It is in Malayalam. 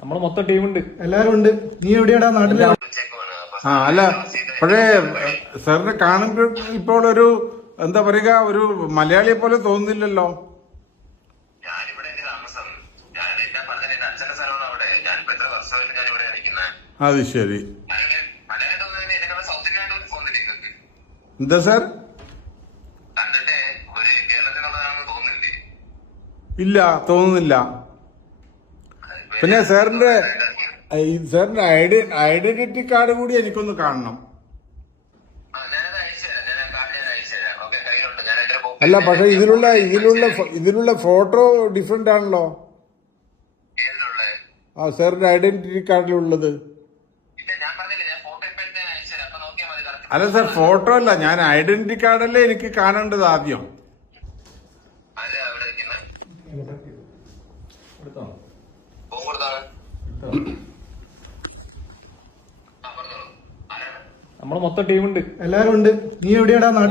നമ്മള് മൊത്തം ടീമുണ്ട്, എല്ലാരും ഉണ്ട്. നീ എവിടെയാടാ? നാട്ടിലെ? അല്ല, പക്ഷേ സാറിനെ കാണുമ്പോൾ ഇപ്പോൾ ഒരു എന്താ പറയുക, ഒരു മലയാളിയെ പോലെ തോന്നുന്നില്ലല്ലോ. അത് ശരി. എന്താ സാർ? ഇല്ല, തോന്നുന്നില്ല. പിന്നെ സാറിന്റെ ഐഡന്റിറ്റി കാർഡ് കൂടി എനിക്കൊന്ന് കാണണം. അല്ല, പക്ഷെ ഇതിലുള്ള ഫോട്ടോ ഡിഫറെന്റ് ആണല്ലോ. ആ, സാറിന്റെ ഐഡന്റിറ്റി കാർഡിലുള്ളത്. അല്ല സാർ, ഫോട്ടോ അല്ല, ഞാൻ ഐഡന്റിറ്റി കാർഡല്ലേ എനിക്ക് കാണേണ്ടത് ആദ്യം. നമ്മള് മൊത്തം ടീമുണ്ട്, എല്ലാരും ഉണ്ട്. നീ എവിടെയാടാ?